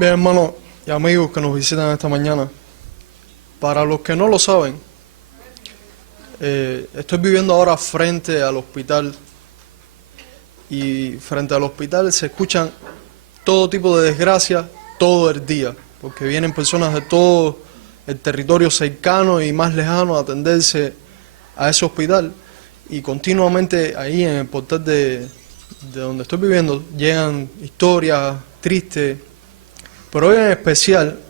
Bien, hermanos y amigos que nos visitan esta mañana, para los que no lo saben, estoy viviendo ahora frente al hospital y frente al hospital se escuchan todo tipo de desgracias todo el día, porque vienen personas de todo el territorio cercano y más lejano a atenderse a ese hospital, y continuamente ahí en el portal de donde estoy viviendo llegan historias tristes. Pero hoy en especial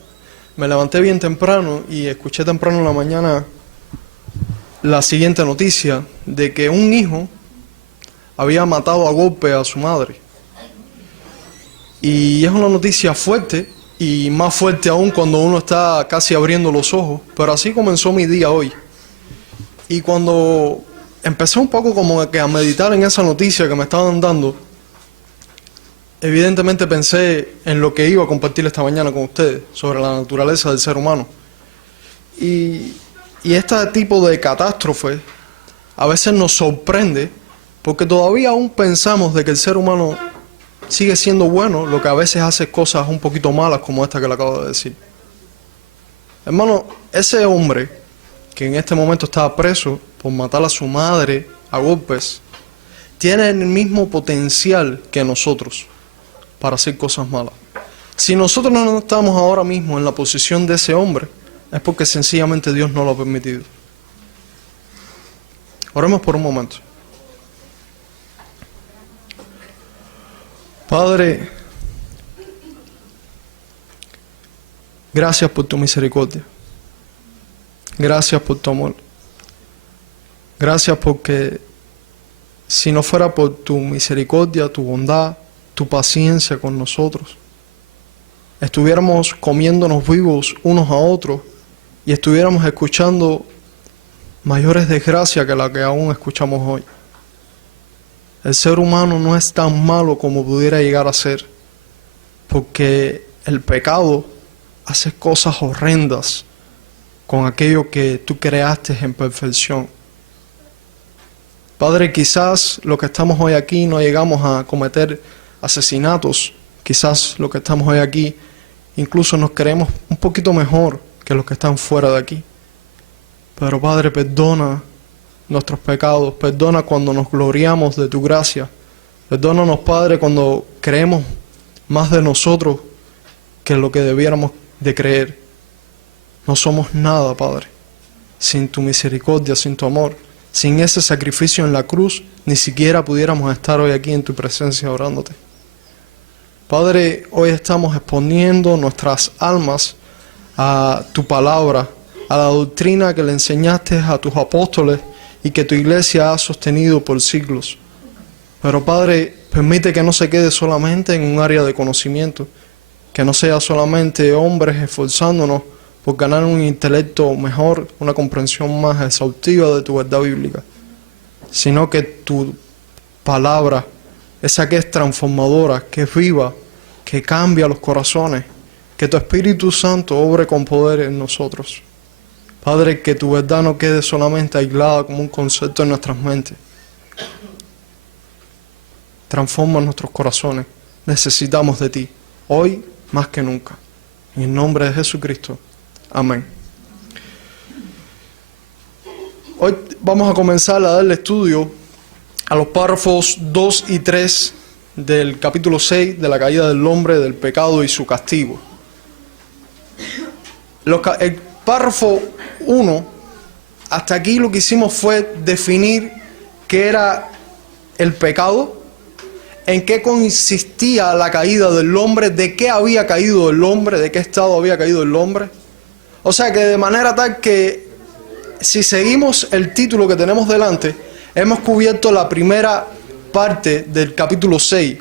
me levanté bien temprano y escuché temprano en la mañana la siguiente noticia de que un hijo había matado a golpe a su madre. Y es una noticia fuerte, y más fuerte aún cuando uno está casi abriendo los ojos. Pero así comenzó mi día hoy. Y cuando empecé un poco como que a meditar en esa noticia que me estaban dando, evidentemente pensé en lo que iba a compartir esta mañana con ustedes sobre la naturaleza del ser humano. Y este tipo de catástrofe a veces nos sorprende porque todavía aún pensamos de que el ser humano sigue siendo bueno, lo que a veces hace cosas un poquito malas como esta que le acabo de decir. Hermano, ese hombre que en este momento estaba preso por matar a su madre a golpes, tiene el mismo potencial que nosotros para hacer cosas malas. Si nosotros no estamos ahora mismo en la posición de ese hombre, es porque sencillamente Dios no lo ha permitido. Oremos por un momento. Padre, gracias por tu misericordia. Gracias por tu amor. Gracias porque si no fuera por tu misericordia, tu bondad, tu paciencia con nosotros, estuviéramos comiéndonos vivos unos a otros y estuviéramos escuchando mayores desgracias que las que aún escuchamos hoy. El ser humano no es tan malo como pudiera llegar a ser, porque el pecado hace cosas horrendas con aquello que tú creaste en perfección. Padre, quizás lo que estamos hoy aquí no llegamos a cometer asesinatos, quizás lo que estamos hoy aquí incluso nos creemos un poquito mejor que los que están fuera de aquí. Pero Padre, perdona nuestros pecados, perdona cuando nos gloriamos de tu gracia, perdónanos Padre cuando creemos más de nosotros que lo que debiéramos de creer. No somos nada, Padre, sin tu misericordia, sin tu amor, sin ese sacrificio en la cruz, ni siquiera pudiéramos estar hoy aquí en tu presencia orándote. Padre, hoy estamos exponiendo nuestras almas a tu palabra, a la doctrina que le enseñaste a tus apóstoles y que tu iglesia ha sostenido por siglos. Pero Padre, permite que no se quede solamente en un área de conocimiento, que no sea solamente hombres esforzándonos por ganar un intelecto mejor, una comprensión más exhaustiva de tu verdad bíblica, sino que tu palabra, esa que es transformadora, que es viva, que cambia los corazones, que tu Espíritu Santo obre con poder en nosotros. Padre, que tu verdad no quede solamente aislada como un concepto en nuestras mentes. Transforma nuestros corazones. Necesitamos de ti, hoy más que nunca. En el nombre de Jesucristo. Amén. Hoy vamos a comenzar a darle estudio a los párrafos 2 y 3 del capítulo 6 de la caída del hombre, del pecado y su castigo. El párrafo 1, hasta aquí lo que hicimos fue definir qué era el pecado, en qué consistía la caída del hombre, de qué había caído el hombre, de qué estado había caído el hombre. O sea que de manera tal que si seguimos el título que tenemos delante, hemos cubierto la primera parte del capítulo 6.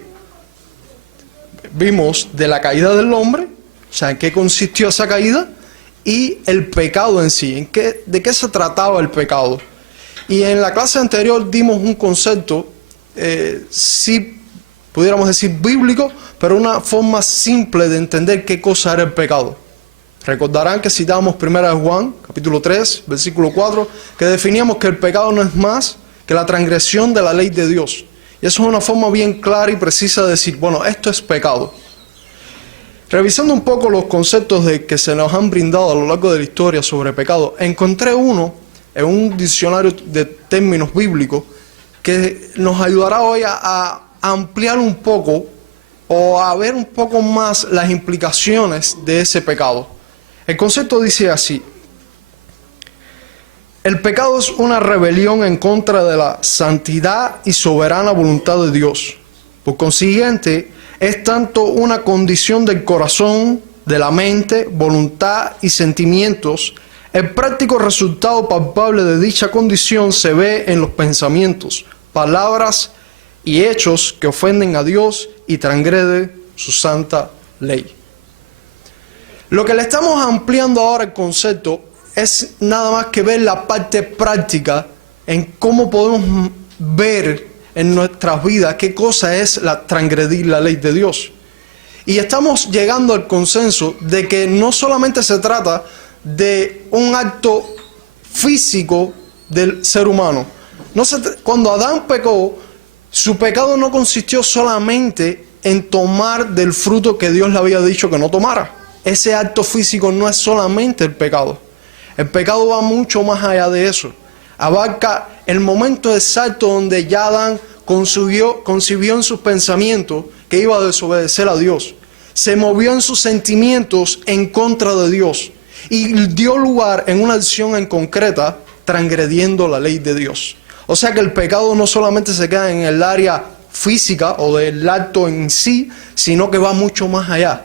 Vimos de la caída del hombre, o sea, en qué consistió esa caída, y el pecado en sí, de qué se trataba el pecado. Y en la clase anterior dimos un concepto, sí pudiéramos decir bíblico, pero una forma simple de entender qué cosa era el pecado. Recordarán que citamos 1 Juan, capítulo 3, versículo 4, que definíamos que el pecado no es más que la transgresión de la ley de Dios. Y eso es una forma bien clara y precisa de decir, bueno, esto es pecado. Revisando un poco los conceptos que se nos han brindado a lo largo de la historia sobre pecado, encontré uno en un diccionario de términos bíblicos que nos ayudará hoy a ampliar un poco o a ver un poco más las implicaciones de ese pecado. El concepto dice así: el pecado es una rebelión en contra de la santidad y soberana voluntad de Dios. Por consiguiente, es tanto una condición del corazón, de la mente, voluntad y sentimientos. El práctico resultado palpable de dicha condición se ve en los pensamientos, palabras y hechos que ofenden a Dios y transgreden su santa ley. Lo que le estamos ampliando ahora el concepto es nada más que ver la parte práctica en cómo podemos ver en nuestras vidas qué cosa es transgredir la ley de Dios. Y estamos llegando al consenso de que no solamente se trata de un acto físico del ser humano. Cuando Adán pecó, su pecado no consistió solamente en tomar del fruto que Dios le había dicho que no tomara. Ese acto físico no es solamente el pecado. El pecado va mucho más allá de eso. Abarca el momento exacto donde ya Adán concibió en sus pensamientos que iba a desobedecer a Dios. Se movió en sus sentimientos en contra de Dios y dio lugar en una acción en concreta transgrediendo la ley de Dios. O sea que el pecado no solamente se queda en el área física o del acto en sí, sino que va mucho más allá.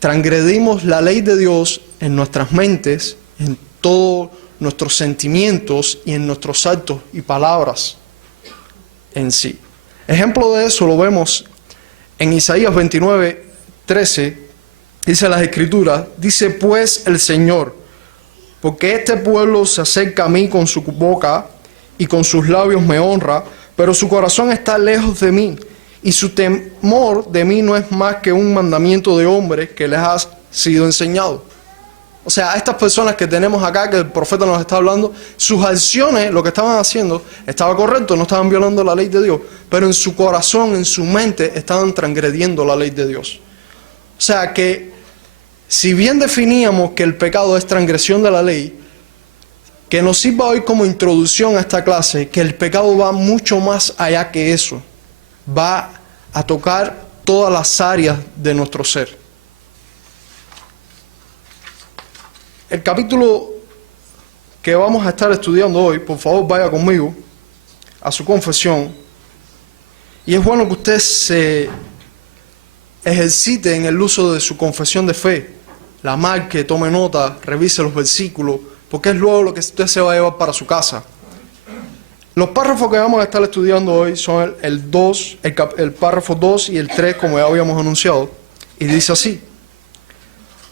Transgredimos la ley de Dios en nuestras mentes, en todos nuestros sentimientos y en nuestros actos y palabras en sí. Ejemplo de eso lo vemos en Isaías 29:13, dice las Escrituras, dice pues el Señor, porque este pueblo se acerca a mí con su boca y con sus labios me honra, pero su corazón está lejos de mí, y su temor de mí no es más que un mandamiento de hombres que les ha sido enseñado. O sea, a estas personas que tenemos acá, que el profeta nos está hablando, sus acciones, lo que estaban haciendo, estaba correcto, no estaban violando la ley de Dios, pero en su corazón, en su mente, estaban transgrediendo la ley de Dios. O sea que, si bien definíamos que el pecado es transgresión de la ley, que nos sirva hoy como introducción a esta clase, que el pecado va mucho más allá que eso. Va a tocar todas las áreas de nuestro ser. El capítulo que vamos a estar estudiando hoy, por favor vaya conmigo a su confesión. Y es bueno que usted se ejercite en el uso de su confesión de fe. La marque, tome nota, revise los versículos, porque es luego lo que usted se va a llevar para su casa. Los párrafos que vamos a estar estudiando hoy son el párrafo 2 y el 3, como ya habíamos anunciado. Y dice así: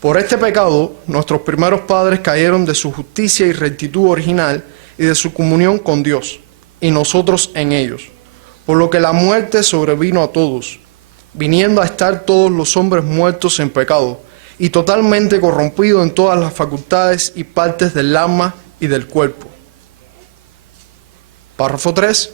por este pecado, nuestros primeros padres cayeron de su justicia y rectitud original y de su comunión con Dios, y nosotros en ellos. Por lo que la muerte sobrevino a todos, viniendo a estar todos los hombres muertos en pecado, y totalmente corrompidos en todas las facultades y partes del alma y del cuerpo. Párrafo 3.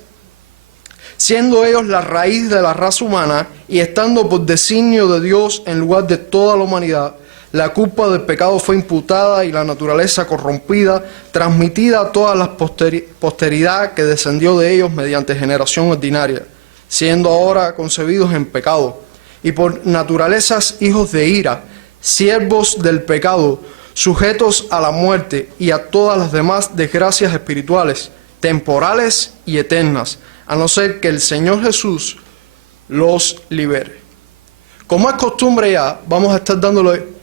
Siendo ellos la raíz de la raza humana, y estando por designio de Dios en lugar de toda la humanidad, la culpa del pecado fue imputada y la naturaleza corrompida, transmitida a toda la posteridad que descendió de ellos mediante generación ordinaria, siendo ahora concebidos en pecado, y por naturalezas hijos de ira, siervos del pecado, sujetos a la muerte y a todas las demás desgracias espirituales, temporales y eternas, a no ser que el Señor Jesús los libere. Como es costumbre ya, vamos a estar dándole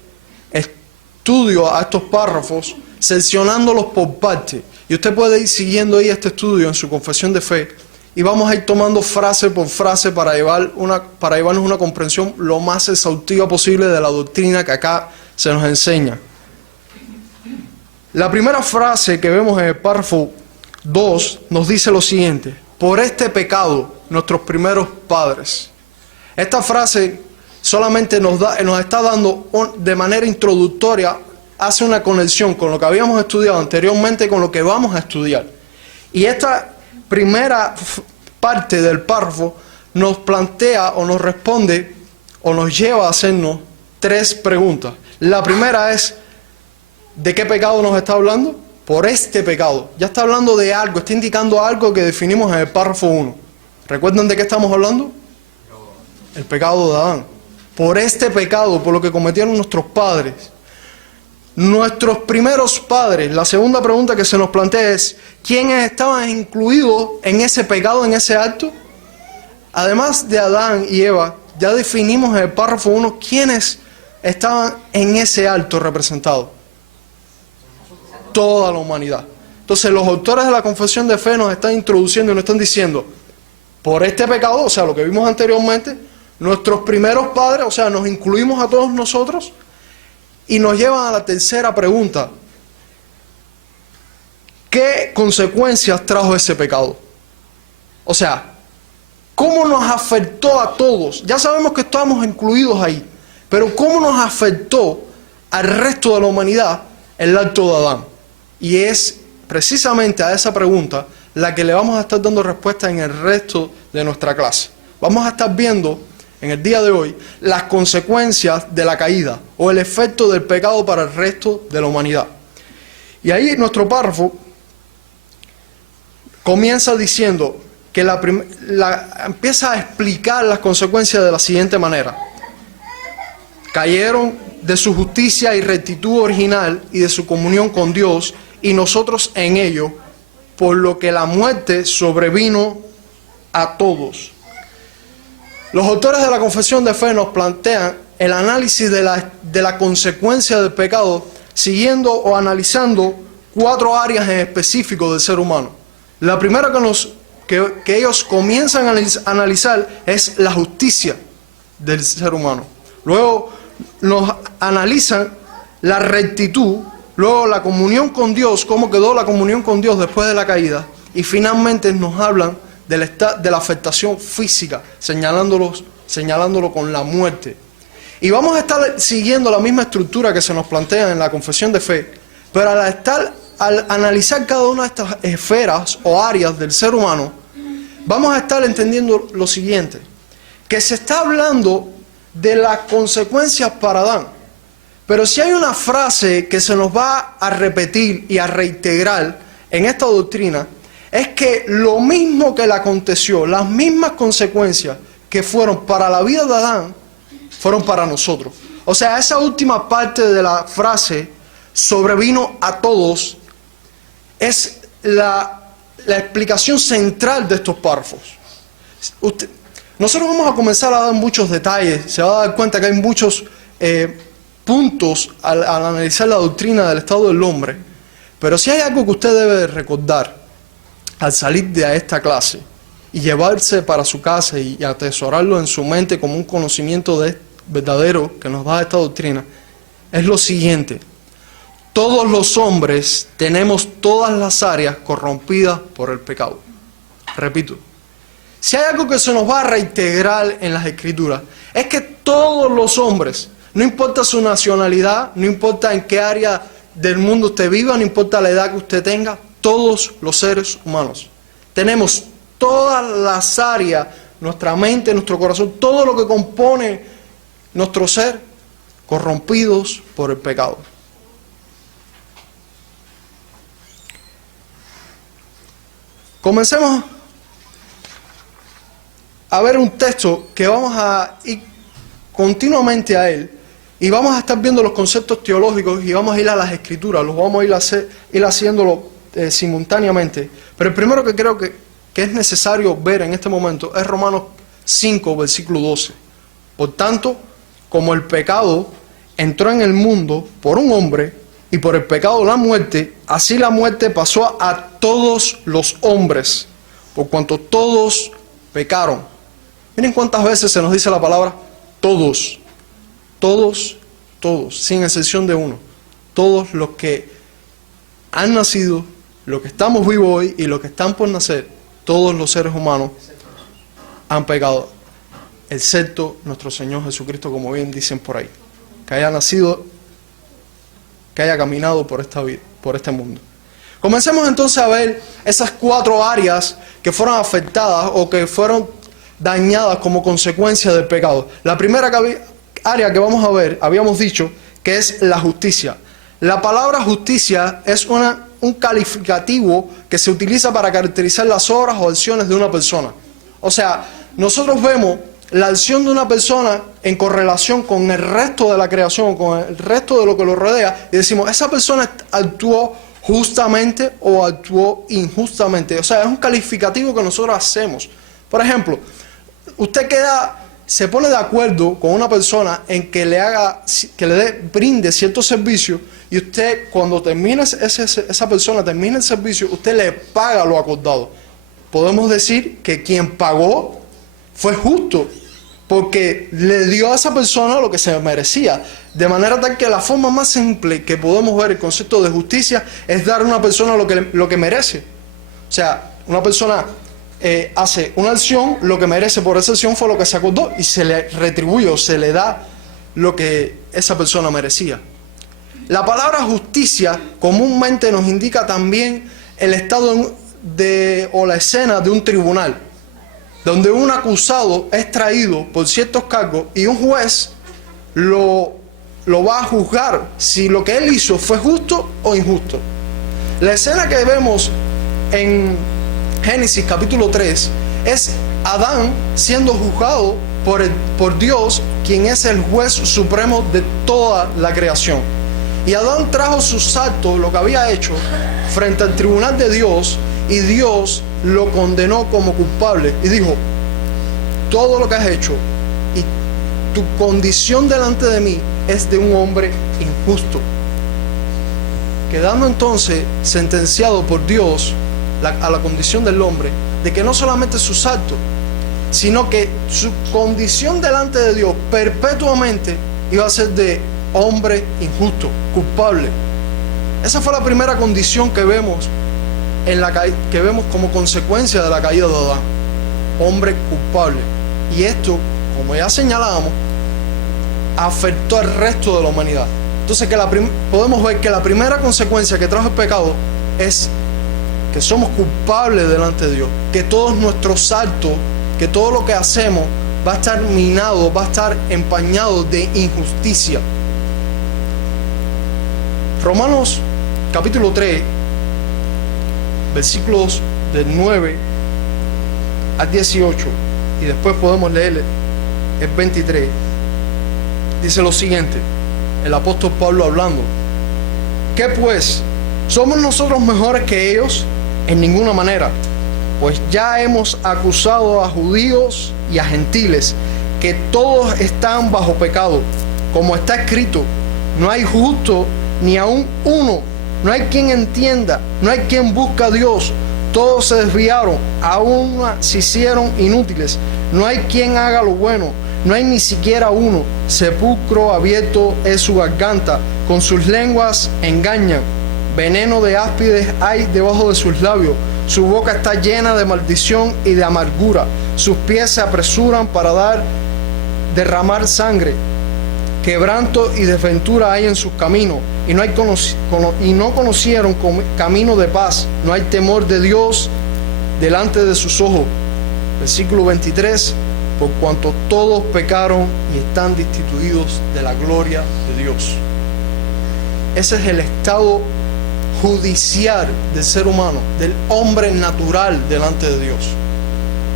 estudio a estos párrafos, seccionándolos por parte. Y usted puede ir siguiendo ahí este estudio en su confesión de fe. Y vamos a ir tomando frase por frase para llevarnos una comprensión lo más exhaustiva posible de la doctrina que acá se nos enseña. La primera frase que vemos en el párrafo 2 nos dice lo siguiente: por este pecado, nuestros primeros padres. Esta frase solamente nos está dando de manera introductoria, hace una conexión con lo que habíamos estudiado anteriormente con lo que vamos a estudiar. Y esta primera parte del párrafo nos plantea o nos responde o nos lleva a hacernos 3 preguntas. La primera es, ¿de qué pecado nos está hablando? Por este pecado. Ya está hablando de algo, está indicando algo que definimos en el párrafo 1. ¿Recuerdan de qué estamos hablando? El pecado de Adán. Por este pecado, por lo que cometieron nuestros padres. Nuestros primeros padres. La segunda pregunta que se nos plantea es, ¿quiénes estaban incluidos en ese pecado, en ese acto? Además de Adán y Eva, ya definimos en el párrafo 1 quiénes estaban en ese acto representados. Toda la humanidad. Entonces los autores de la confesión de fe nos están introduciendo y nos están diciendo, por este pecado, o sea, lo que vimos anteriormente, nuestros primeros padres, o sea, nos incluimos a todos nosotros, y nos llevan a la tercera pregunta. ¿Qué consecuencias trajo ese pecado? O sea, ¿cómo nos afectó a todos? Ya sabemos que estábamos incluidos ahí, pero ¿cómo nos afectó al resto de la humanidad el acto de Adán? Y es precisamente a esa pregunta la que le vamos a estar dando respuesta en el resto de nuestra clase. Vamos a estar viendo en el día de hoy las consecuencias de la caída o el efecto del pecado para el resto de la humanidad. Y ahí nuestro párrafo comienza diciendo que empieza a explicar las consecuencias de la siguiente manera. Cayeron de su justicia y rectitud original y de su comunión con Dios, y nosotros en ello, por lo que la muerte sobrevino a todos. Los autores de la confesión de fe nos plantean el análisis de la consecuencia del pecado, siguiendo o analizando 4 áreas en específico del ser humano. La primera que ellos comienzan a analizar es la justicia del ser humano. Luego nos analizan la rectitud, luego la comunión con Dios, cómo quedó la comunión con Dios después de la caída, y finalmente nos hablan de la afectación física, señalándolo con la muerte. Y vamos a estar siguiendo la misma estructura que se nos plantea en la confesión de fe, pero al analizar cada una de estas esferas o áreas del ser humano, vamos a estar entendiendo lo siguiente, que se está hablando de las consecuencias para Adán. Pero si hay una frase que se nos va a repetir y a reiterar en esta doctrina, es que lo mismo que le aconteció, las mismas consecuencias que fueron para la vida de Adán, fueron para nosotros. O sea, esa última parte de la frase, sobrevino a todos, es la explicación central de estos párrafos. Nosotros vamos a comenzar a dar muchos detalles, se va a dar cuenta que hay muchos puntos al analizar la doctrina del estado del hombre, pero si hay algo que usted debe recordar al salir de esta clase y llevarse para su casa y atesorarlo en su mente como un conocimiento verdadero que nos da esta doctrina, es lo siguiente: todos los hombres tenemos todas las áreas corrompidas por el pecado. Repito, si hay algo que se nos va a reintegrar en las Escrituras, es que todos los hombres, no importa su nacionalidad, no importa en qué área del mundo usted viva, no importa la edad que usted tenga, todos los seres humanos tenemos todas las áreas, nuestra mente, nuestro corazón, todo lo que compone nuestro ser, corrompidos por el pecado. Comencemos a ver un texto que vamos a ir continuamente a él, y vamos a estar viendo los conceptos teológicos y vamos a ir a las Escrituras, los vamos a ir haciéndolo simultáneamente. Pero el primero que creo que es necesario ver en este momento es Romanos 5, versículo 12. Por tanto, como el pecado entró en el mundo por un hombre, y por el pecado la muerte, así la muerte pasó a todos los hombres, por cuanto todos pecaron. Miren cuántas veces se nos dice la palabra todos. Todos, todos, sin excepción de uno. Todos los que han nacido, los que estamos vivos hoy y los que están por nacer, todos los seres humanos han pecado, excepto nuestro Señor Jesucristo, como bien dicen por ahí, que haya nacido, que haya caminado por esta vida, por este mundo. Comencemos entonces a ver esas 4 áreas que fueron afectadas o que fueron dañadas como consecuencia del pecado. La primera área que vamos a ver, habíamos dicho que es la justicia. La palabra justicia es un calificativo que se utiliza para caracterizar las obras o acciones de una persona. O sea, nosotros vemos la acción de una persona en correlación con el resto de la creación, con el resto de lo que lo rodea, y decimos, esa persona actuó justamente o actuó injustamente. O sea, es un calificativo que nosotros hacemos. Por ejemplo, usted se pone de acuerdo con una persona en que brinde cierto servicio, y usted, cuando termina esa persona termina el servicio, usted le paga lo acordado. Podemos decir que quien pagó fue justo, porque le dio a esa persona lo que se merecía. De manera tal que la forma más simple que podemos ver el concepto de justicia es dar a una persona lo que merece. O sea, una persona hace una acción, lo que merece por esa acción fue lo que se acordó, y se le retribuye o se le da lo que esa persona merecía. La palabra justicia comúnmente nos indica también el estado o la escena de un tribunal, donde un acusado es traído por ciertos cargos y un juez lo va a juzgar si lo que él hizo fue justo o injusto. La escena que vemos en Génesis capítulo 3 es Adán siendo juzgado por Dios, quien es el juez supremo de toda la creación. Y Adán trajo sus actos, lo que había hecho, frente al tribunal de Dios, y Dios lo condenó como culpable y dijo: todo lo que has hecho y tu condición delante de mí es de un hombre injusto, quedando entonces sentenciado por Dios a la condición del hombre, de que no solamente sus actos, sino que su condición delante de Dios perpetuamente iba a ser de hombre injusto, culpable. Esa fue la primera condición que vemos como consecuencia de la caída de Adán: hombre culpable. Y esto, como ya señalábamos, afectó al resto de la humanidad. Entonces podemos ver que la primera consecuencia que trajo el pecado es que somos culpables delante de Dios, que todos nuestros actos, que todo lo que hacemos va a estar minado, va a estar empañado de injusticia. Romanos capítulo 3, versículos del 9 al 18, y después podemos leer el 23, dice lo siguiente, el apóstol Pablo hablando: ¿qué pues? ¿Somos nosotros mejores que ellos? En ninguna manera, pues ya hemos acusado a judíos y a gentiles, que todos están bajo pecado, como está escrito: no hay justo ni aun uno, no hay quien entienda, no hay quien busque a Dios, todos se desviaron, aún se hicieron inútiles, no hay quien haga lo bueno, no hay ni siquiera uno, sepulcro abierto es su garganta, con sus lenguas engañan, veneno de áspides hay debajo de sus labios, su boca está llena de maldición y de amargura, sus pies se apresuran para derramar sangre, quebranto y desventura hay en sus caminos, y no conocieron camino de paz, no hay temor de Dios delante de sus ojos. Versículo 23, por cuanto todos pecaron y están destituidos de la gloria de Dios. Ese es el estado judicial del ser humano, del hombre natural delante de Dios.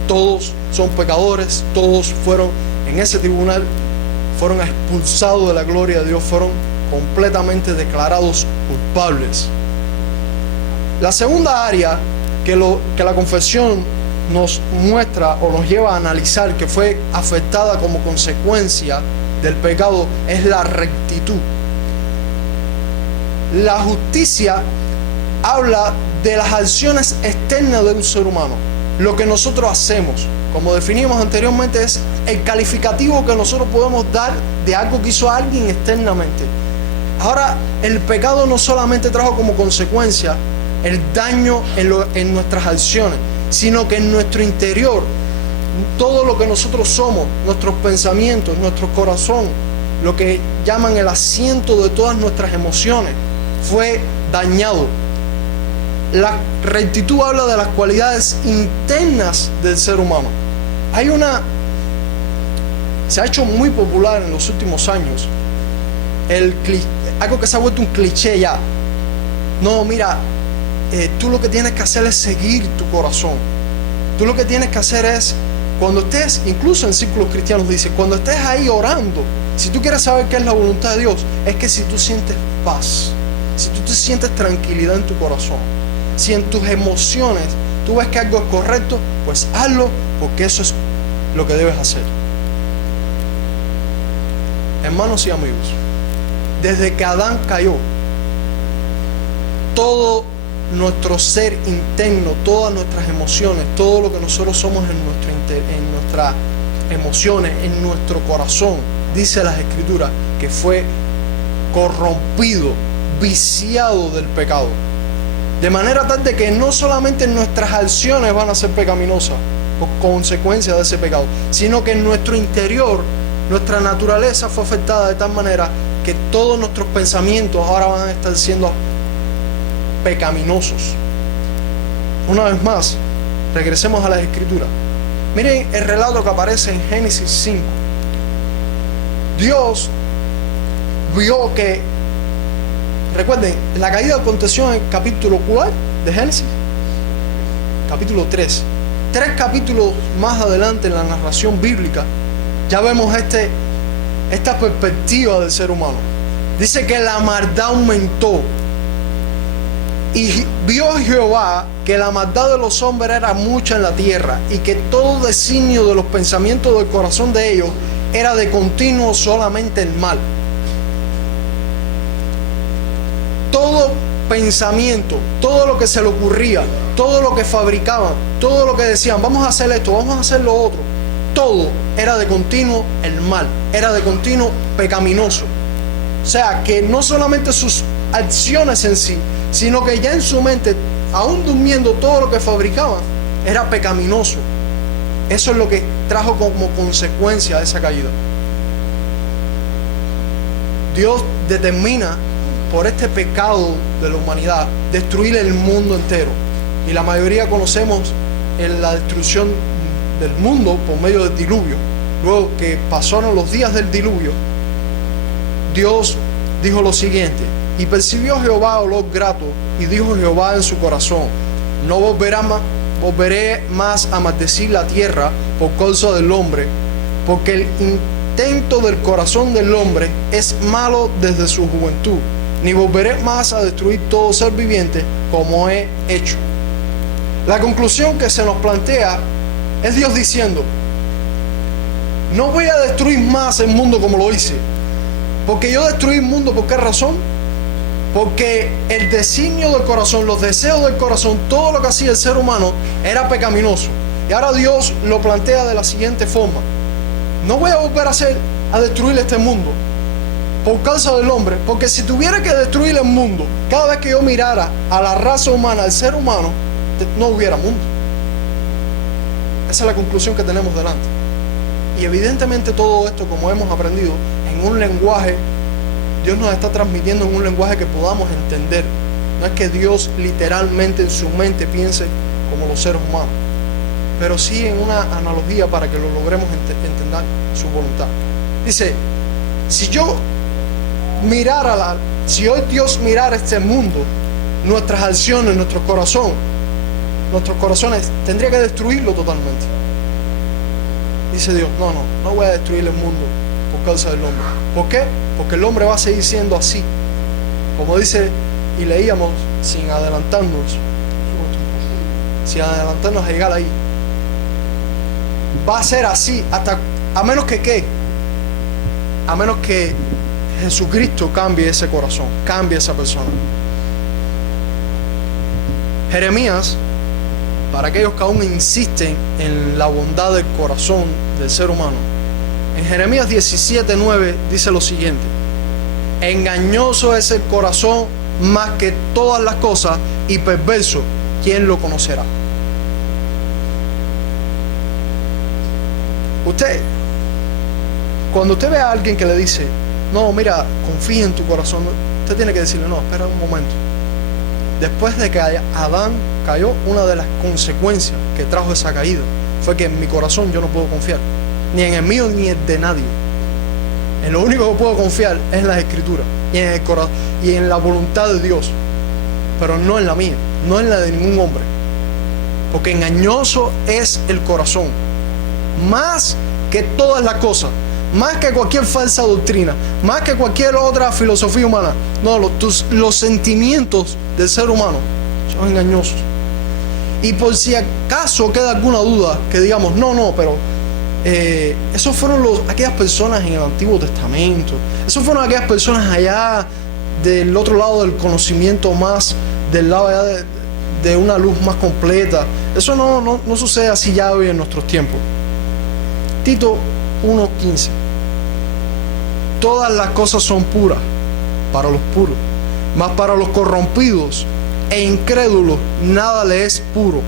Todos son pecadores, todos fueron en ese tribunal, fueron expulsados de la gloria de Dios, fueron completamente declarados culpables. La segunda área que la confesión nos muestra o nos lleva a analizar que fue afectada como consecuencia del pecado es la rectitud. La justicia habla de las acciones externas de un ser humano, lo que nosotros hacemos. Como definimos anteriormente, es el calificativo que nosotros podemos dar de algo que hizo alguien externamente. Ahora, el pecado no solamente trajo como consecuencia el daño en nuestras acciones, sino que en nuestro interior, todo lo que nosotros somos, nuestros pensamientos, nuestro corazón, lo que llaman el asiento de todas nuestras emociones, fue dañado. La rectitud habla de las cualidades internas del ser humano. Hay Se ha hecho muy popular en los últimos años algo que se ha vuelto un cliché ya. No, mira, tú lo que tienes que hacer es seguir tu corazón. Tú lo que tienes que hacer es, cuando estés, incluso en círculos cristianos dice, cuando estés ahí orando, si tú quieres saber qué es la voluntad de Dios, es que si tú sientes paz, si tú te sientes tranquilidad en tu corazón, si en tus emociones tú ves que algo es correcto, pues hazlo, porque eso es lo que debes hacer. Hermanos y amigos, desde que Adán cayó, todo nuestro ser interno, todas nuestras emociones, todo lo que nosotros somos en nuestras emociones, en nuestro corazón, dice las Escrituras, que fue corrompido, viciado del pecado. De manera tal de que no solamente nuestras acciones van a ser pecaminosas por consecuencia de ese pecado, sino que en nuestro interior, nuestra naturaleza fue afectada de tal manera que todos nuestros pensamientos ahora van a estar siendo pecaminosos. Una vez más, regresemos a las Escrituras. Miren el relato que aparece en Génesis 5. Dios vio que, recuerden, la caída aconteció en el capítulo 4 de Génesis, capítulo 3. 3 capítulos más adelante en la narración bíblica, ya vemos esta perspectiva del ser humano. Dice que la maldad aumentó. Y vio Jehová que la maldad de los hombres era mucha en la tierra, y que todo designio de los pensamientos del corazón de ellos era de continuo solamente el mal. Todo pensamiento, todo lo que se le ocurría, todo lo que fabricaban, todo lo que decían, vamos a hacer esto, vamos a hacer lo otro, todo era de continuo el mal, era de continuo pecaminoso. O sea, que no solamente sus acciones en sí, sino que ya en su mente, aún durmiendo, todo lo que fabricaban era pecaminoso. Eso es lo que trajo como consecuencia de esa caída. Dios determina, por este pecado de la humanidad, destruir el mundo entero. Y la mayoría conocemos la destrucción del mundo por medio del diluvio. Luego que pasaron los días del diluvio, Dios dijo lo siguiente: y percibió Jehová olor grato, y dijo Jehová en su corazón, no volveré más a maldecir la tierra por causa del hombre, porque el intento del corazón del hombre es malo desde su juventud, ni volveré más a destruir todo ser viviente como he hecho. La conclusión que se nos plantea es Dios diciendo: no voy a destruir más el mundo como lo hice. Porque yo destruí el mundo, ¿por qué razón? Porque el designio del corazón, los deseos del corazón, todo lo que hacía el ser humano era pecaminoso. Y ahora Dios lo plantea de la siguiente forma: no voy a volver a destruir este mundo por causa del hombre, porque si tuviera que destruir el mundo, cada vez que yo mirara a la raza humana, al ser humano, no hubiera mundo. Esa es la conclusión que tenemos delante. Y evidentemente todo esto, como hemos aprendido, en un lenguaje, Dios nos está transmitiendo en un lenguaje que podamos entender. No es que Dios literalmente en su mente piense como los seres humanos, pero sí en una analogía para que lo logremos entender su voluntad. Dice, si hoy Dios mirara este mundo, nuestras acciones, nuestros corazones, tendría que destruirlo totalmente. Dice Dios, no voy a destruir el mundo por causa del hombre. ¿Por qué? Porque el hombre va a seguir siendo así. Como dice, y leíamos, sin adelantarnos a llegar ahí. Va a ser así hasta, a menos que Jesucristo cambie ese corazón, cambie esa persona. Jeremías, para aquellos que aún insisten en la bondad del corazón del ser humano, en Jeremías 17:9 dice lo siguiente: engañoso es el corazón más que todas las cosas, y perverso, ¿quién lo conocerá? Cuando usted ve a alguien que le dice, no, mira, confía en tu corazón, usted tiene que decirle, no, espera un momento. Después de que Adán cayó, una de las consecuencias que trajo esa caída fue que en mi corazón yo no puedo confiar. ni en el mío, ni en el de nadie. En lo único que puedo confiar es en las Escrituras y en el corazón y en la voluntad de Dios, pero no en la mía, no en la de ningún hombre, porque engañoso es el corazón, más que todas las cosas, más que cualquier falsa doctrina, más que cualquier otra filosofía humana. No, los sentimientos del ser humano son engañosos. Y por si acaso queda alguna duda, que digamos, pero esos fueron aquellas personas en el Antiguo Testamento, esos fueron aquellas personas allá del otro lado del conocimiento, más del lado allá de una luz más completa. Eso no sucede así ya hoy en nuestros tiempos. Tito 1:15. Todas las cosas son puras para los puros, mas para los corrompidos e incrédulos nada le es puro,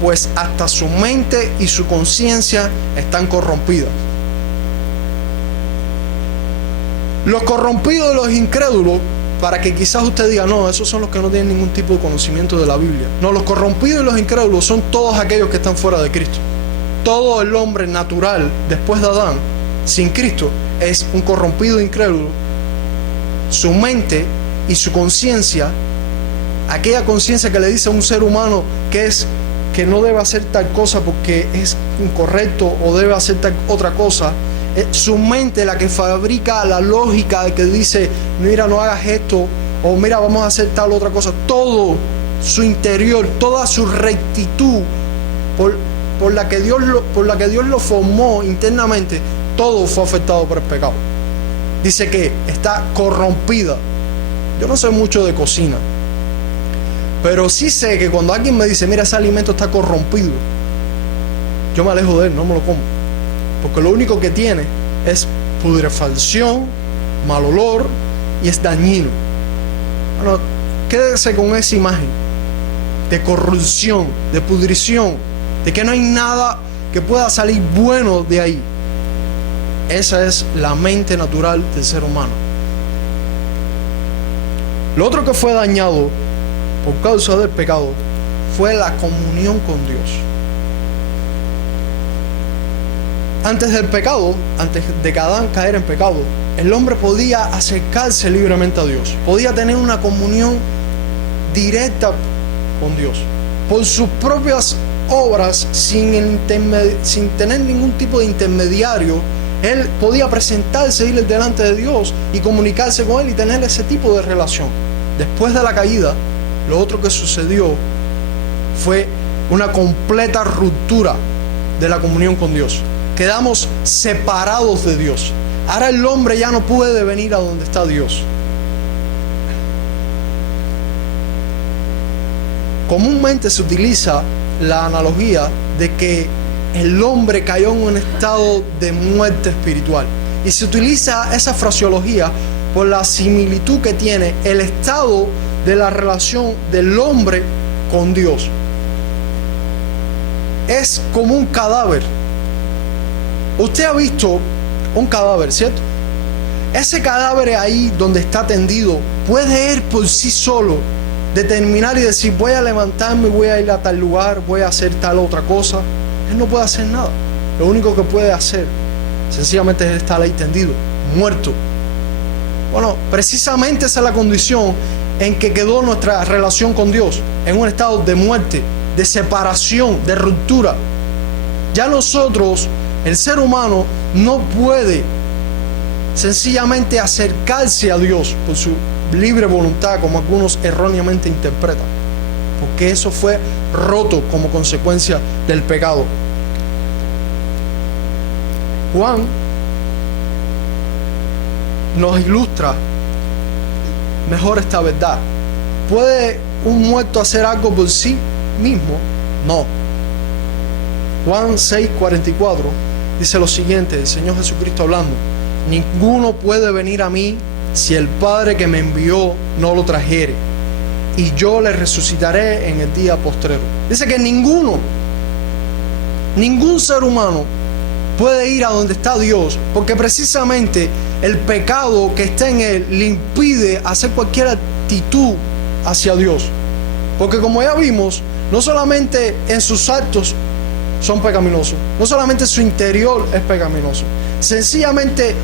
pues hasta su mente y su conciencia están corrompidas. Los corrompidos y los incrédulos, para que quizás usted diga, no, esos son los que no tienen ningún tipo de conocimiento de la Biblia. No, los corrompidos y los incrédulos son todos aquellos que están fuera de Cristo. Todo el hombre natural después de Adán, sin Cristo, es un corrompido e incrédulo. Su mente y su conciencia, aquella conciencia que le dice a un ser humano que no debe hacer tal cosa porque es incorrecto o debe hacer tal otra cosa, es su mente la que fabrica la lógica de que dice, mira, no hagas esto, o mira, vamos a hacer tal otra cosa. Todo su interior, toda su rectitud por la que Dios lo formó internamente, todo fue afectado por el pecado. Dice que está corrompida. Yo no sé mucho de cocina, pero sí sé que cuando alguien me dice, mira, ese alimento está corrompido, yo me alejo de él, no me lo como, porque lo único que tiene es putrefacción, mal olor y es dañino. Bueno, quédese con esa imagen de corrupción, de pudrición, de que no hay nada que pueda salir bueno de ahí. Esa es la mente natural del ser humano. Lo otro que fue dañado por causa del pecado fue la comunión con Dios. Antes del pecado, antes de que Adán caer en pecado, el hombre podía acercarse libremente a Dios, podía tener una comunión directa con Dios por sus propias obras, sin tener ningún tipo de intermediario. Él podía presentarse, ir delante de Dios y comunicarse con Él y tener ese tipo de relación. Después de la caída, lo otro que sucedió fue una completa ruptura de la comunión con Dios. Quedamos separados de Dios. Ahora el hombre ya no puede venir a donde está Dios. Comúnmente se utiliza la analogía de que el hombre cayó en un estado de muerte espiritual. Y se utiliza esa fraseología por la similitud que tiene el estado de la relación del hombre con Dios. Es como un cadáver. Usted ha visto un cadáver, ¿cierto? Ese cadáver ahí donde está tendido puede él por sí solo determinar y decir, voy a levantarme, voy a ir a tal lugar, voy a hacer tal otra cosa. Él no puede hacer nada. Lo único que puede hacer sencillamente es estar ahí tendido, muerto. Bueno, precisamente esa es la condición en que quedó nuestra relación con Dios, en un estado de muerte, de separación, de ruptura. Ya nosotros, el ser humano, no puede sencillamente acercarse a Dios por su libre voluntad, como algunos erróneamente interpretan, porque eso fue roto como consecuencia del pecado. Juan nos ilustra mejor esta verdad. ¿Puede un muerto hacer algo por sí mismo? No. Juan 6:44 dice lo siguiente, el Señor Jesucristo hablando: ninguno puede venir a mí si el Padre que me envió no lo trajere, y yo le resucitaré en el día postrero. Dice que ningún ser humano puede ir a donde está Dios, porque precisamente el pecado que está en él le impide hacer cualquier actitud hacia Dios. Porque como ya vimos, no solamente en sus actos son pecaminosos. No solamente su interior es pecaminoso, sencillamente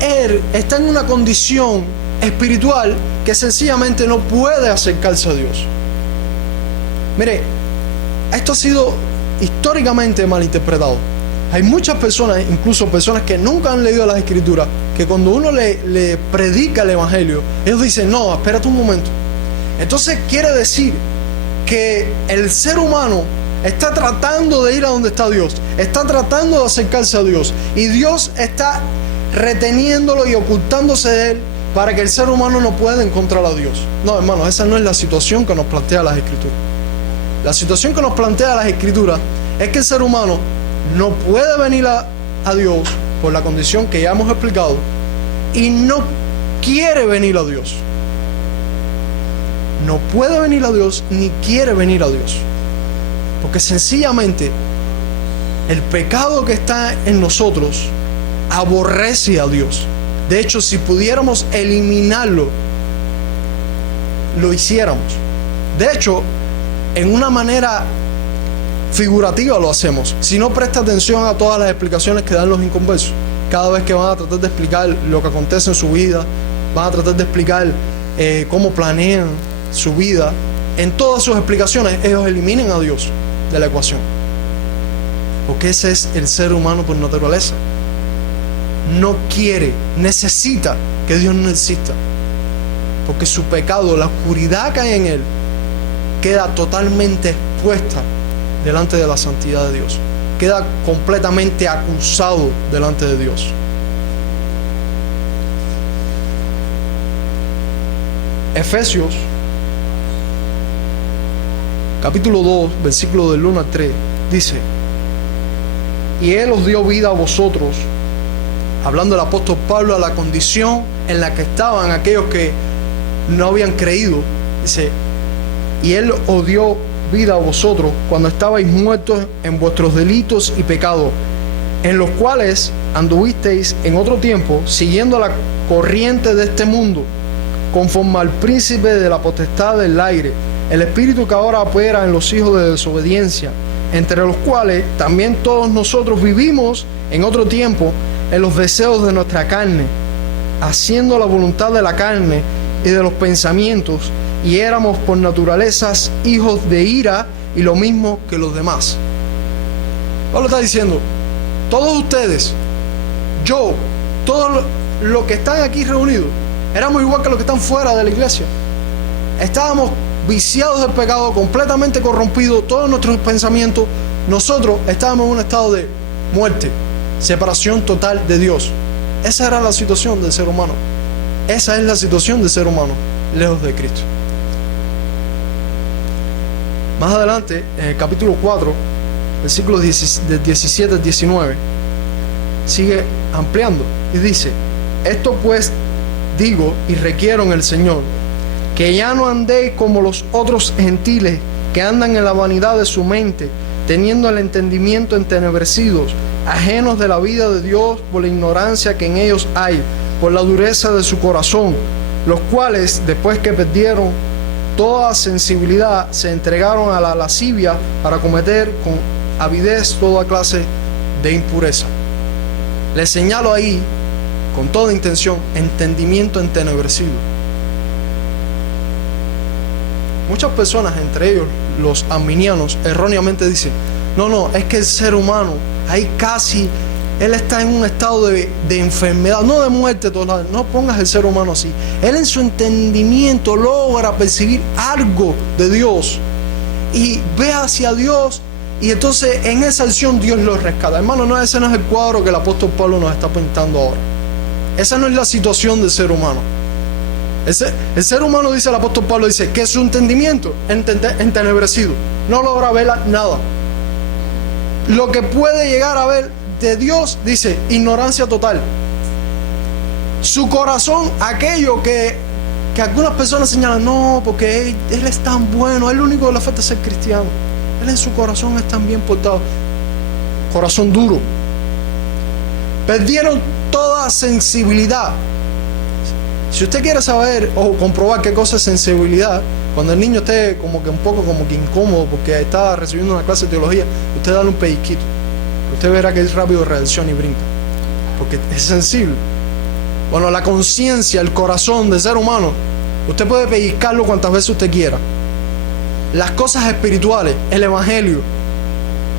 él está en una condición espiritual que sencillamente no puede acercarse a Dios. Mire, esto ha sido históricamente malinterpretado. Hay muchas personas, incluso personas que nunca han leído las Escrituras, que cuando uno le predica el Evangelio, ellos dicen, no, espérate un momento. Entonces quiere decir que el ser humano está tratando de ir a donde está Dios, está tratando de acercarse a Dios, y Dios está reteniéndolo y ocultándose de él para que el ser humano no pueda encontrar a Dios. No, hermanos, esa no es la situación que nos plantea las Escrituras. La situación que nos plantea las Escrituras es que el ser humano no puede venir a Dios por la condición que ya hemos explicado, y no quiere venir a Dios. No puede venir a Dios ni quiere venir a Dios, porque sencillamente el pecado que está en nosotros aborrece a Dios. De hecho, si pudiéramos eliminarlo, lo hiciéramos. De hecho, en una manera figurativa lo hacemos. Si no presta atención a todas las explicaciones que dan los inconversos, cada vez que van a tratar de explicar lo que acontece en su vida, van a tratar de explicar cómo planean su vida, en todas sus explicaciones ellos eliminan a Dios de la ecuación, porque ese es el ser humano por naturaleza. No quiere, necesita que Dios no exista, porque su pecado, la oscuridad que hay en él, queda totalmente expuesta delante de la santidad de Dios, queda completamente acusado delante de Dios. Efesios capítulo 2, versículo del 1 al 3, dice: y Él os dio vida a vosotros, hablando el apóstol Pablo a la condición en la que estaban aquellos que no habían creído. Dice: y Él os dio vida a vosotros cuando estabais muertos en vuestros delitos y pecados, en los cuales anduvisteis en otro tiempo, siguiendo la corriente de este mundo, conforme al príncipe de la potestad del aire, el espíritu que ahora opera en los hijos de desobediencia, entre los cuales también todos nosotros vivimos en otro tiempo en los deseos de nuestra carne, haciendo la voluntad de la carne y de los pensamientos, y éramos por naturalezas hijos de ira, y lo mismo que los demás. Pablo está diciendo: todos ustedes, yo, todos los que están aquí reunidos, éramos igual que los que están fuera de la iglesia. Estábamos viciados del pecado, completamente corrompidos, todos nuestros pensamientos. Nosotros estábamos en un estado de muerte, separación total de Dios. Esa era la situación del ser humano. Esa es la situación del ser humano, lejos de Cristo. Más adelante, en el capítulo 4, versículos del 17 al 19, sigue ampliando y dice: esto pues digo y requiero en el Señor, que ya no andéis como los otros gentiles, que andan en la vanidad de su mente, teniendo el entendimiento entenebrecidos, ajenos de la vida de Dios por la ignorancia que en ellos hay, por la dureza de su corazón, los cuales, después que perdieron toda sensibilidad, se entregaron a la lascivia para cometer con avidez toda clase de impureza. Les señalo ahí, con toda intención, entendimiento entenebrecido. Muchas personas, entre ellos los arminianos, erróneamente dicen: no, es que el ser humano, ahí casi, él está en un estado de enfermedad, no de muerte total. No pongas el ser humano así. Él en su entendimiento logra percibir algo de Dios y ve hacia Dios, y entonces en esa acción Dios lo rescata. Hermano, no, ese no es el cuadro que el apóstol Pablo nos está pintando ahora. Esa no es la situación del ser humano. El ser humano, dice el apóstol Pablo, dice que su entendimiento entenebrecido, no logra ver nada. Lo que puede llegar a ver de Dios, dice, ignorancia total. Su corazón, aquello que algunas personas señalan: no, porque él es tan bueno, a él lo único que le falta es ser cristiano. Él en su corazón es tan bien portado. Corazón duro. Perdieron toda sensibilidad. Si usted quiere saber o comprobar qué cosa es sensibilidad, Cuando el niño esté como que un poco como que incómodo porque está recibiendo una clase de teología, usted dale un pellizquito. Usted verá que es rápido reacciona y brinca, porque es sensible. Bueno, la conciencia, el corazón del ser humano, usted puede pellizcarlo cuantas veces usted quiera. Las cosas espirituales, el evangelio,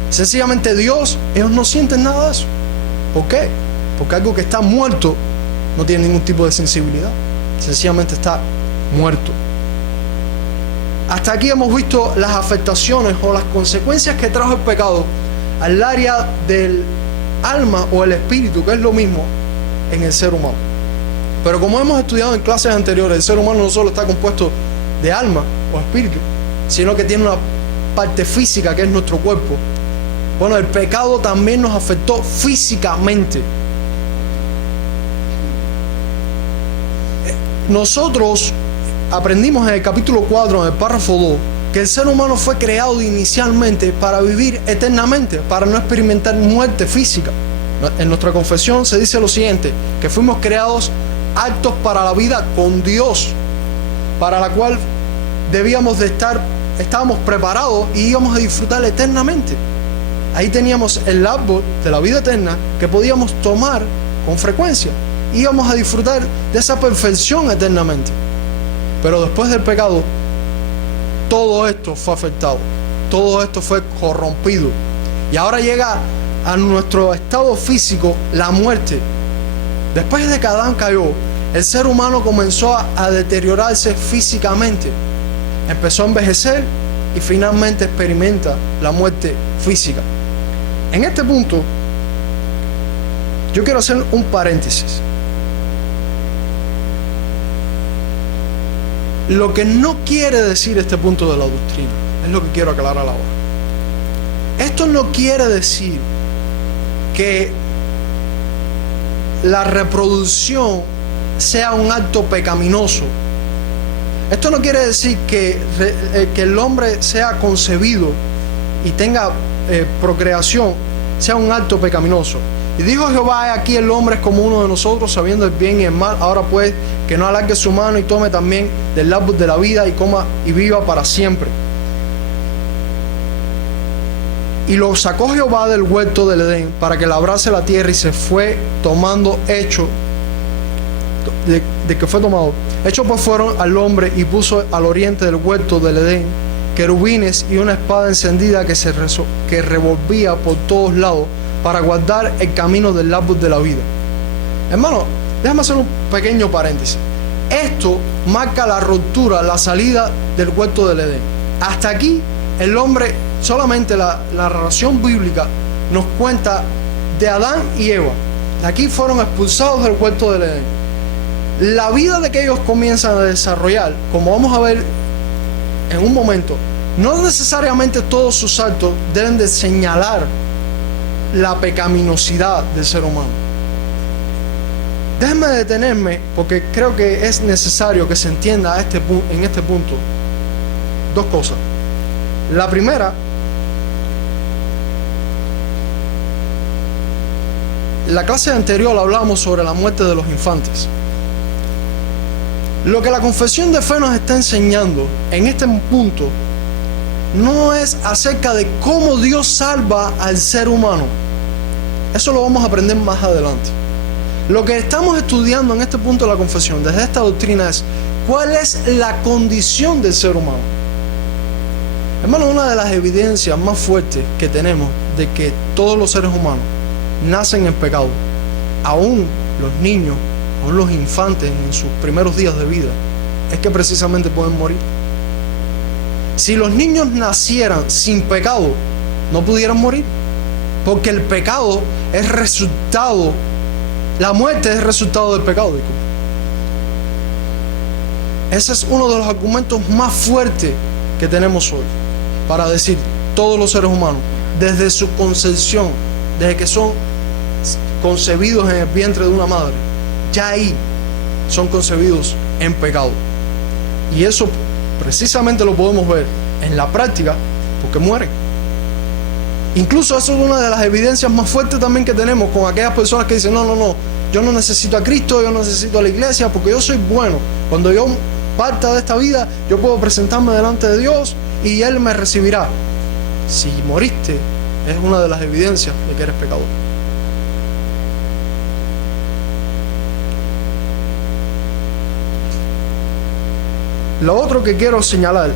sencillamente Dios, ellos no sienten nada de eso. ¿Por qué? Porque algo que está muerto no tiene ningún tipo de sensibilidad. Sencillamente está muerto. Hasta aquí hemos visto las afectaciones o las consecuencias que trajo el pecado al área del alma o el espíritu, que es lo mismo en el ser humano. Pero como hemos estudiado en clases anteriores, el ser humano no solo está compuesto de alma o espíritu, sino que tiene una parte física que es nuestro cuerpo. Bueno, el pecado también nos afectó físicamente. Nosotros aprendimos en el capítulo 4, en el párrafo 2, que el ser humano fue creado inicialmente para vivir eternamente, para no experimentar muerte física. En nuestra confesión se dice lo siguiente, que fuimos creados aptos para la vida con Dios, para la cual estábamos preparados y íbamos a disfrutar eternamente. Ahí teníamos el árbol de la vida eterna que podíamos tomar con frecuencia. Íbamos a disfrutar de esa perfección eternamente. Pero después del pecado, todo esto fue afectado, todo esto fue corrompido. Y ahora llega a nuestro estado físico la muerte. Después de que Adán cayó, el ser humano comenzó a deteriorarse físicamente. Empezó a envejecer y finalmente experimenta la muerte física. En este punto, yo quiero hacer un paréntesis. Lo que no quiere decir este punto de la doctrina, es lo que quiero aclarar ahora. Esto no quiere decir que la reproducción sea un acto pecaminoso. Esto no quiere decir que el hombre sea concebido y tenga procreación, sea un acto pecaminoso. Y dijo Jehová: he aquí el hombre es como uno de nosotros, sabiendo el bien y el mal. Ahora pues, que no alargue su mano y tome también del árbol de la vida y coma y viva para siempre. Y lo sacó Jehová del huerto del Edén para que labrase la tierra, y se fue tomando hecho de que fue tomado. Hecho pues fueron al hombre, y puso al oriente del huerto del Edén querubines y una espada encendida que revolvía por todos lados para guardar el camino del árbol de la vida. Hermano, déjame hacer un pequeño paréntesis. Esto marca la ruptura, la salida del huerto del Edén. Hasta aquí el hombre, solamente la narración bíblica nos cuenta de Adán y Eva. De aquí fueron expulsados del huerto del Edén. La vida de que ellos comienzan a desarrollar, como vamos a ver en un momento, no necesariamente todos sus actos deben de señalar la pecaminosidad del ser humano. Déjenme detenerme porque creo que es necesario que se entienda en este punto dos cosas. La primera, la clase anterior hablamos sobre la muerte de los infantes. Lo que la confesión de fe nos está enseñando en este punto no es acerca de cómo Dios salva al ser humano. Eso lo vamos a aprender más adelante. Lo que estamos estudiando en este punto de la confesión, desde esta doctrina, es cuál es la condición del ser humano. Hermano, una de las evidencias más fuertes que tenemos de que todos los seres humanos nacen en pecado, aún los niños, aún los infantes en sus primeros días de vida, es que precisamente pueden morir. Si los niños nacieran sin pecado, no pudieran morir, porque el pecado es resultado, la muerte es resultado del pecado. Ese es uno de los argumentos más fuertes que tenemos hoy para decir todos los seres humanos, desde su concepción, desde que son concebidos en el vientre de una madre, ya ahí son concebidos en pecado. Y eso precisamente lo podemos ver en la práctica, porque mueren. Incluso eso es una de las evidencias más fuertes también que tenemos con aquellas personas que dicen: no, yo no necesito a Cristo, yo no necesito a la iglesia, porque yo soy bueno. Cuando yo parta de esta vida, yo puedo presentarme delante de Dios y Él me recibirá. Si moriste, es una de las evidencias de que eres pecador. Lo otro que quiero señalar,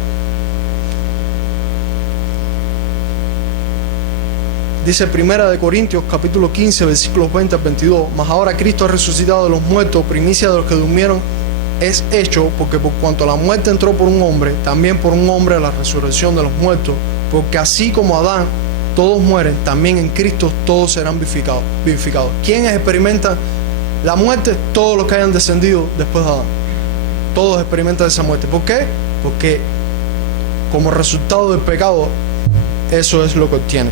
dice 1 Corintios capítulo 15 versículos 20 al 22, mas ahora Cristo ha resucitado de los muertos, primicia de los que durmieron es hecho, porque por cuanto la muerte entró por un hombre, también por un hombre la resurrección de los muertos, porque así como Adán todos mueren, también en Cristo todos serán vivificados. ¿Quiénes experimentan la muerte? Todos los que hayan descendido después de Adán. Todos experimentan esa muerte. ¿Por qué? Porque como resultado del pecado, eso es lo que obtiene.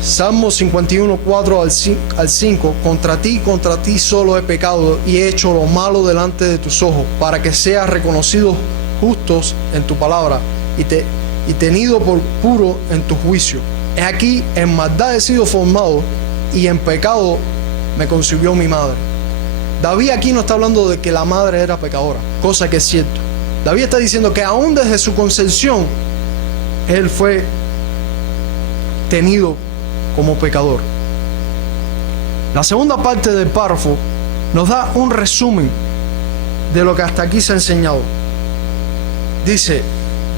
Salmo 51, 4 al 5, contra ti solo he pecado y he hecho lo malo delante de tus ojos, para que seas reconocido justos en tu palabra y tenido por puro en tu juicio. Es aquí, en maldad he sido formado y en pecado me concibió mi madre. David aquí no está hablando de que la madre era pecadora, cosa que es cierto. David está diciendo que aún desde su concepción, él fue tenido como pecador. La segunda parte del párrafo nos da un resumen de lo que hasta aquí se ha enseñado. Dice,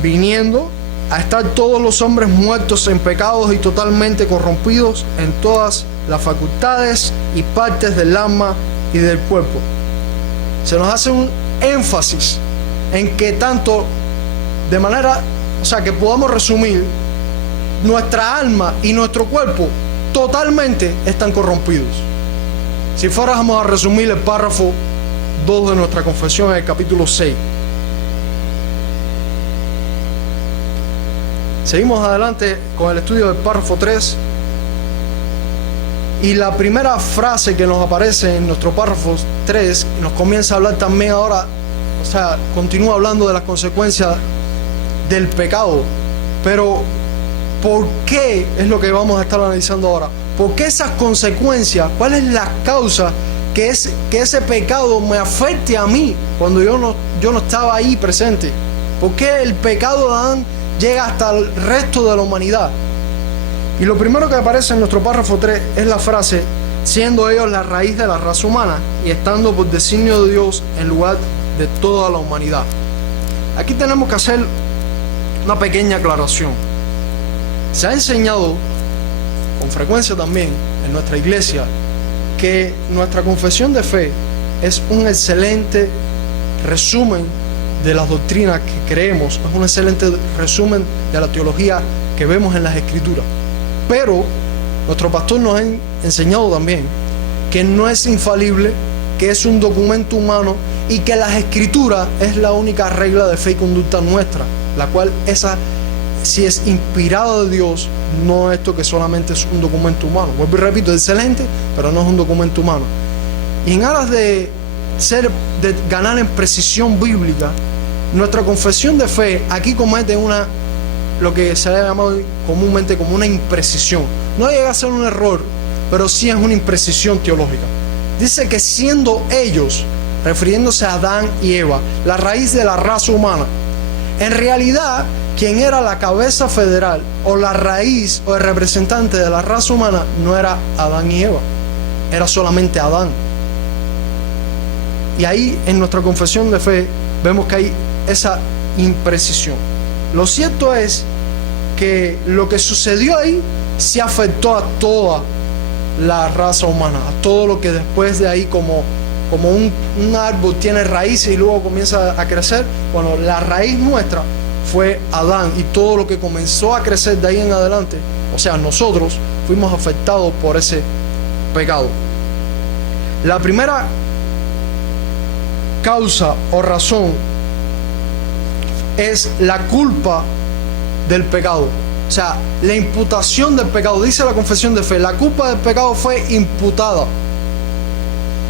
viniendo a estar todos los hombres muertos en pecados y totalmente corrompidos en todas las facultades y partes del alma y del cuerpo. Se nos hace un énfasis en que tanto de manera, que podamos resumir, nuestra alma y nuestro cuerpo totalmente están corrompidos. Si fuéramos a resumir el párrafo 2 de nuestra confesión en el capítulo 6. Seguimos adelante con el estudio del párrafo 3. Y la primera frase que nos aparece en nuestro párrafo 3 nos comienza a hablar también ahora, continúa hablando de las consecuencias del pecado. Pero, ¿por qué? Es lo que vamos a estar analizando ahora. ¿Por qué esas consecuencias? ¿Cuál es la causa que ese pecado me afecte a mí cuando yo no estaba ahí presente? ¿Por qué el pecado de Adán llega hasta el resto de la humanidad? Y lo primero que aparece en nuestro párrafo 3 es la frase, siendo ellos la raíz de la raza humana y estando por designio de Dios en lugar de toda la humanidad. Aquí tenemos que hacer una pequeña aclaración. Se ha enseñado con frecuencia también en nuestra iglesia que nuestra confesión de fe es un excelente resumen de las doctrinas que creemos, es un excelente resumen de la teología que vemos en las Escrituras. Pero nuestro pastor nos ha enseñado también que no es infalible, que es un documento humano y que las Escrituras es la única regla de fe y conducta nuestra, la cual esa, si es inspirada de Dios, no es esto que solamente es un documento humano. Vuelvo y repito, es excelente, pero no es un documento humano. Y en aras de ganar en precisión bíblica, nuestra confesión de fe aquí comete lo que se ha llamado comúnmente como una imprecisión. No llega a ser un error, pero sí es una imprecisión teológica. Dice que siendo ellos, refiriéndose a Adán y Eva, la raíz de la raza humana, en realidad quien era la cabeza federal o la raíz o el representante de la raza humana no era Adán y Eva, era solamente Adán. Y ahí en nuestra confesión de fe vemos que hay esa imprecisión. Lo cierto es que lo que sucedió ahí se afectó a toda la raza humana, a todo lo que después de ahí como un árbol tiene raíces y luego comienza a crecer. Bueno, la raíz nuestra fue Adán y todo lo que comenzó a crecer de ahí en adelante, nosotros fuimos afectados por ese pecado. La primera causa o razón es la culpa del pecado. La imputación del pecado. Dice la confesión de fe, la culpa del pecado fue imputada.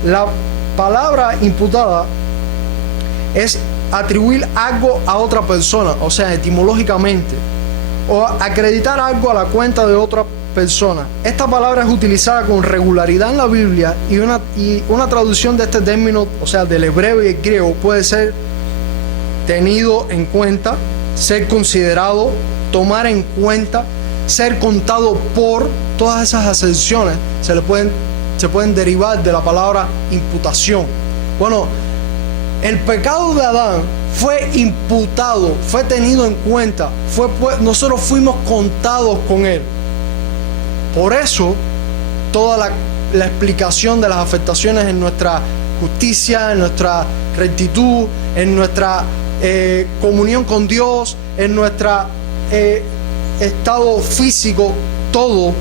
La palabra imputada es atribuir algo a otra persona, etimológicamente, o acreditar algo a la cuenta de otra persona. Esta palabra es utilizada con regularidad en la Biblia y una traducción de este término, o sea, del hebreo y el griego, puede ser tenido en cuenta, ser considerado, tomar en cuenta, ser contado por. Todas esas acepciones se pueden derivar de la palabra imputación. Bueno, el pecado de Adán fue imputado, fue tenido en cuenta, nosotros fuimos contados con él. Por eso, toda la explicación de las afectaciones en nuestra justicia, en nuestra rectitud, en nuestra comunión con Dios, en nuestro estado físico, todo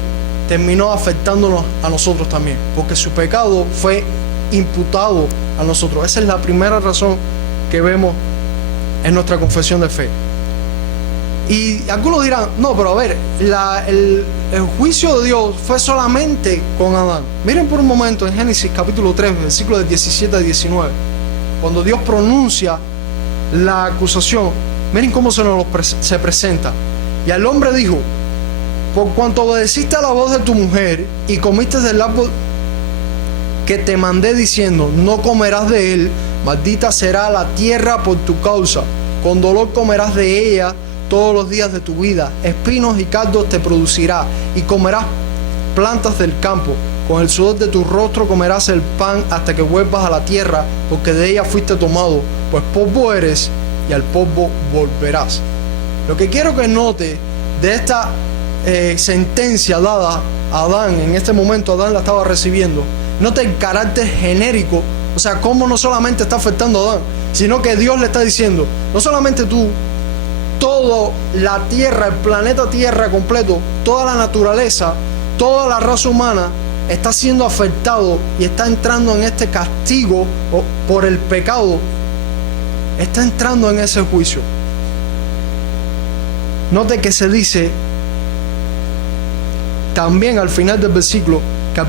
terminó afectándonos a nosotros también, porque su pecado fue imputado a nosotros. Esa es la primera razón que vemos en nuestra confesión de fe. Y algunos dirán, no, pero a ver, el juicio de Dios fue solamente con Adán. Miren por un momento en Génesis capítulo 3, versículos del 17 al 19, cuando Dios pronuncia la acusación. Miren cómo se presenta. Y al hombre dijo: por cuanto obedeciste a la voz de tu mujer y comiste del árbol que te mandé diciendo, no comerás de él, maldita será la tierra por tu causa, con dolor comerás de ella todos los días de tu vida, espinos y cardos te producirá, y comerás plantas del campo, con el sudor de tu rostro comerás el pan hasta que vuelvas a la tierra, porque de ella fuiste tomado, pues polvo eres y al polvo volverás. Lo que quiero que note de esta sentencia dada a Adán, en este momento Adán la estaba recibiendo, note el carácter genérico, o sea, cómo no solamente está afectando a Adán, sino que Dios le está diciendo, no solamente tú, toda la tierra, el planeta Tierra completo, toda la naturaleza, toda la raza humana está siendo afectado y está entrando en este castigo por el pecado, está entrando en ese juicio. Note que se dice también al final del versículo que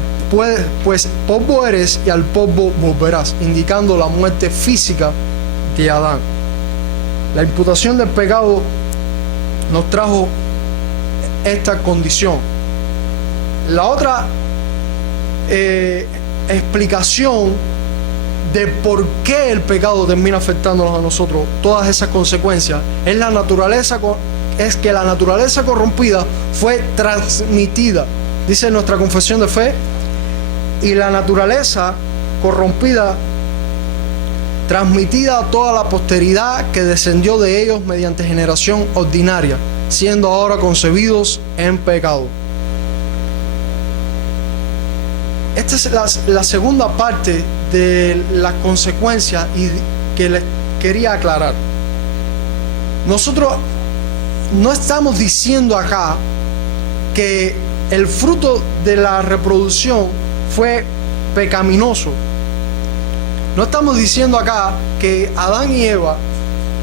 pues polvo eres y al polvo volverás, indicando la muerte física de Adán. La imputación del pecado nos trajo esta condición. La otra explicación de por qué el pecado termina afectándonos a nosotros, todas esas consecuencias, es que la naturaleza corrompida fue transmitida. Dice nuestra confesión de fe, y la naturaleza corrompida transmitida a toda la posteridad que descendió de ellos mediante generación ordinaria, siendo ahora concebidos en pecado. Esta es la segunda parte de las consecuencias y que les quería aclarar. Nosotros no estamos diciendo acá que el fruto de la reproducción fue pecaminoso. No estamos diciendo acá que Adán y Eva,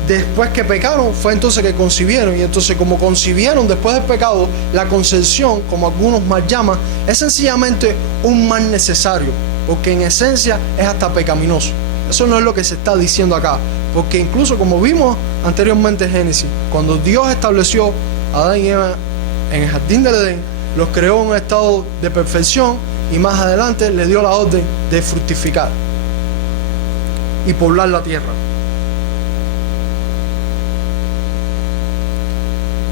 después que pecaron, fue entonces que concibieron. Y entonces, como concibieron después del pecado, la concepción, como algunos mal llaman, es sencillamente un mal necesario, porque en esencia es hasta pecaminoso. Eso no es lo que se está diciendo acá, porque incluso como vimos anteriormente en Génesis, cuando Dios estableció a Adán y Eva en el jardín del Edén, los creó en un estado de perfección y más adelante les dio la orden de fructificar y poblar la tierra.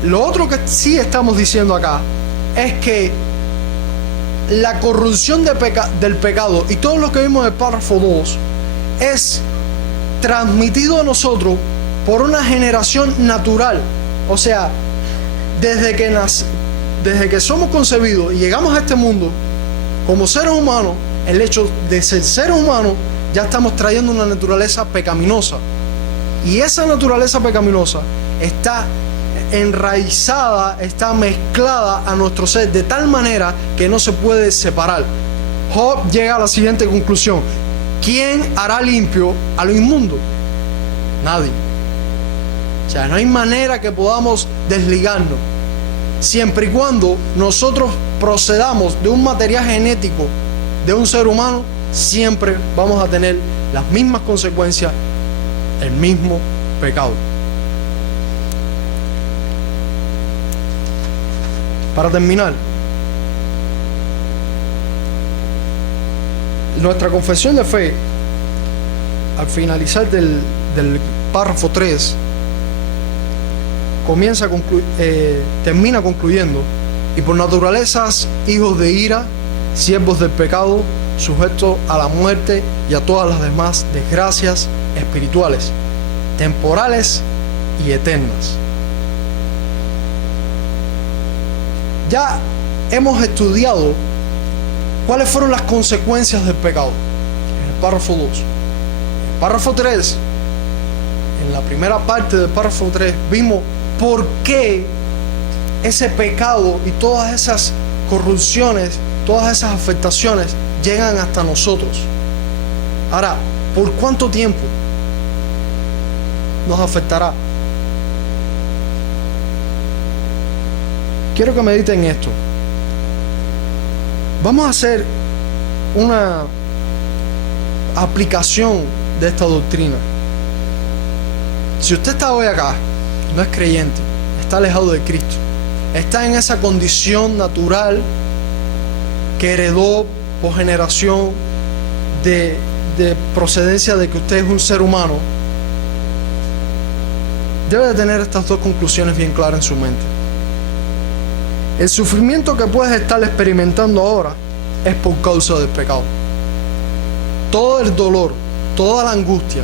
Lo otro que sí estamos diciendo acá es que la corrupción del pecado y todo lo que vimos en el párrafo 2 es transmitido a nosotros por una generación natural. O sea, desde que somos concebidos y llegamos a este mundo como seres humanos, el hecho de ser seres humanos, ya estamos trayendo una naturaleza pecaminosa. Y esa naturaleza pecaminosa está enraizada, está mezclada a nuestro ser de tal manera que no se puede separar. Job llega a la siguiente conclusión: ¿quién hará limpio a lo inmundo? Nadie. O sea, no hay manera que podamos desligarnos. Siempre y cuando nosotros procedamos de un material genético de un ser humano, siempre vamos a tener las mismas consecuencias, el mismo pecado. Para terminar, Nuestra confesión de fe, al finalizar del párrafo 3, termina concluyendo: y por naturalezas hijos de ira, siervos del pecado, sujetos a la muerte y a todas las demás desgracias espirituales, temporales y eternas. Ya hemos estudiado cuáles fueron las consecuencias del pecado en el párrafo 2. En el párrafo 3, en la primera parte del párrafo 3, vimos por qué ese pecado y todas esas corrupciones, todas esas afectaciones llegan hasta nosotros. Ahora, ¿por cuánto tiempo nos afectará? Quiero que mediten esto. Vamos a hacer una aplicación de esta doctrina. Si usted está hoy acá, no es creyente, está alejado de Cristo, está en esa condición natural que heredó por generación de procedencia de que usted es un ser humano, debe de tener estas dos conclusiones bien claras en su mente. El sufrimiento que puedes estar experimentando ahora es por causa del pecado. Todo el dolor, toda la angustia,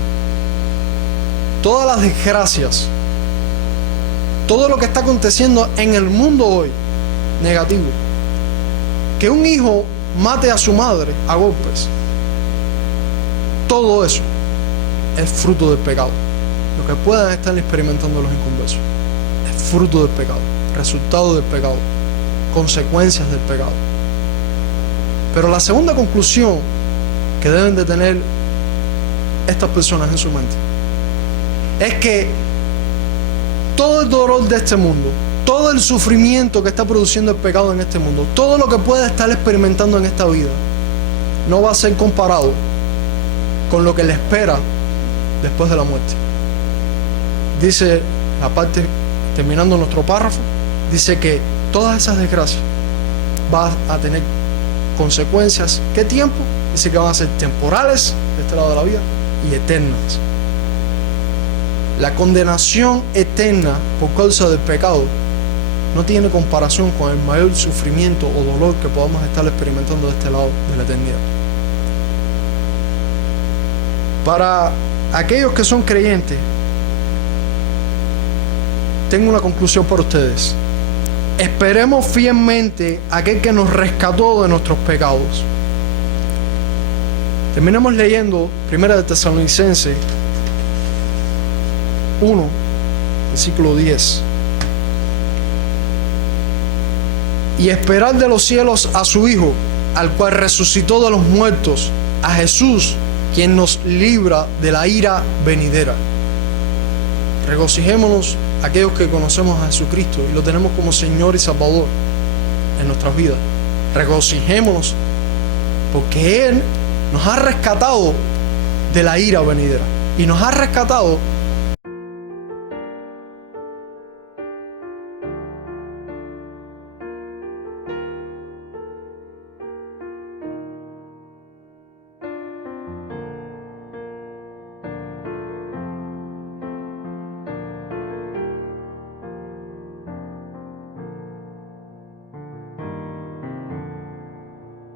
todas las desgracias, todo lo que está aconteciendo en el mundo hoy, negativo. Que un hijo mate a su madre a golpes, todo eso es fruto del pecado. Lo que puedan estar experimentando los inconversos es fruto del pecado, resultado del pecado, consecuencias del pecado. Pero la segunda conclusión que deben de tener estas personas en su mente es que todo el dolor de este mundo, todo el sufrimiento que está produciendo el pecado en este mundo, todo lo que pueda estar experimentando en esta vida, no va a ser comparado con lo que le espera después de la muerte. Dice la parte, terminando nuestro párrafo, dice que todas esas desgracias van a tener consecuencias. ¿Qué tiempo? Dice que van a ser temporales de este lado de la vida y eternas. La condenación eterna por causa del pecado no tiene comparación con el mayor sufrimiento o dolor que podamos estar experimentando de este lado de la eternidad. Para aquellos que son creyentes, tengo una conclusión para ustedes. Esperemos fielmente a aquel que nos rescató de nuestros pecados. Terminamos leyendo 1 Tesalonicenses 1, versículo 10. Y esperar de los cielos a su Hijo, al cual resucitó de los muertos, a Jesús, quien nos libra de la ira venidera. Regocijémonos aquellos que conocemos a Jesucristo y lo tenemos como Señor y Salvador en nuestras vidas. Regocijémonos porque Él nos ha rescatado de la ira venidera y nos ha rescatado